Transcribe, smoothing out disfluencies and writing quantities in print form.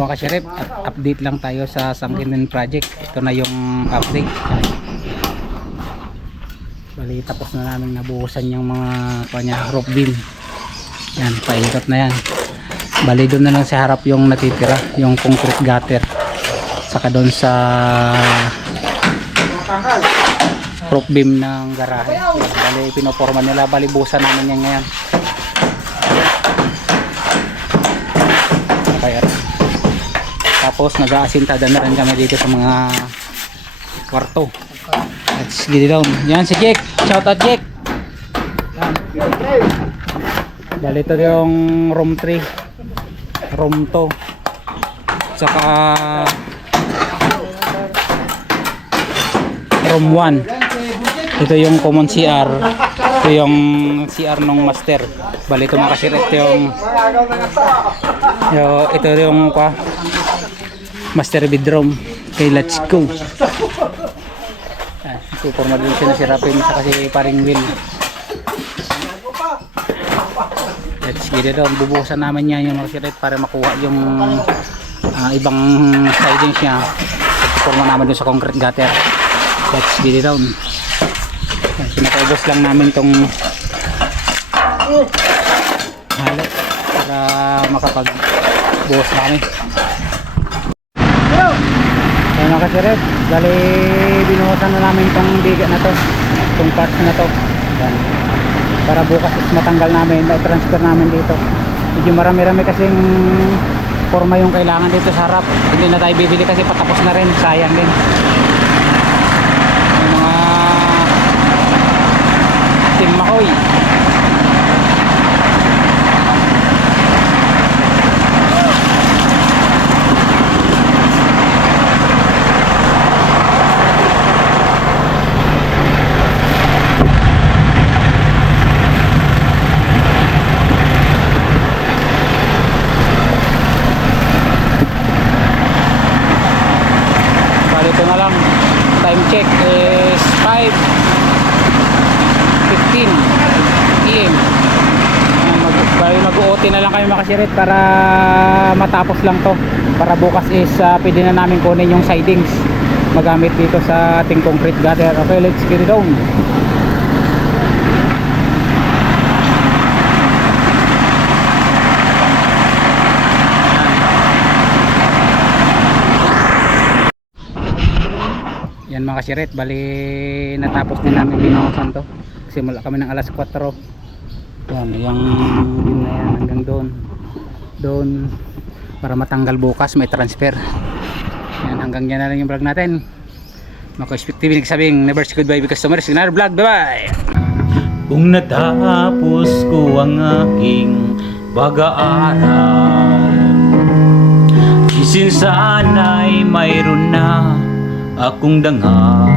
mga ka-sheriff, update lang tayo sa Sangkinan project. Ito na yung update. Bali tapos na namin nabuhusan yung mga roof beam. Yan, paikot na yan. Bali doon na lang sa harap yung natitira, yung concrete gutter. Saka doon sa roof beam ng garahe. Bali pinoporma nila, bali buhusan namin yan ngayon. Kaya tapos nag-aasintada na rin kami dito sa mga kwarto. Let's get it down. Yan si Jake. Shout out Jake. Yan. Dali ito yung room 3, room 2, saka room 1. Ito yung common CR. Ito yung CR ng master. Bali ito mga kasiret ito yung master bedroom. Okay, let's go. Super madali siya nasirapin sa kasi paring wheel. Let's get it on. Bubuhusan namin yan yung mga kasiret para makuha yung ibang sidings niya. Forma namin doon sa concrete gutter. Let's get it on. Sinakaubos lang namin tong halo para makapagbuhos namin. Kaya mga kasiret, dali binuhusan na namin tong biga na to, tong parts na to. Yan. Para bukas matanggal namin, i-transfer namin dito. Medyo marami-rami kasing forma yung kailangan dito sa harap. Hindi na tayo bibili kasi patapos na rin, sayang din. Yung mga Team Makoy. Ito na lang, time check is 5:15 PM. Mag-OT na lang kami mga kasirit para matapos lang to, para bukas is pwede na namin kunin yung sidings magamit dito sa ating concrete gutter. Okay, let's get it on. Yan mga kasiret, bali natapos din namin binuhusan to. Simula kami ng alas 4. Yan, yung din na yan hanggang doon para matanggal bukas may transfer. Yan, hanggang yan na lang yung vlog natin. Mako TV nagsabing never say goodbye because tomorrow is another vlog. Bye bye. Kung natapos ko ang aking pag-aaral, isin sana'y mayroon na akong dangal.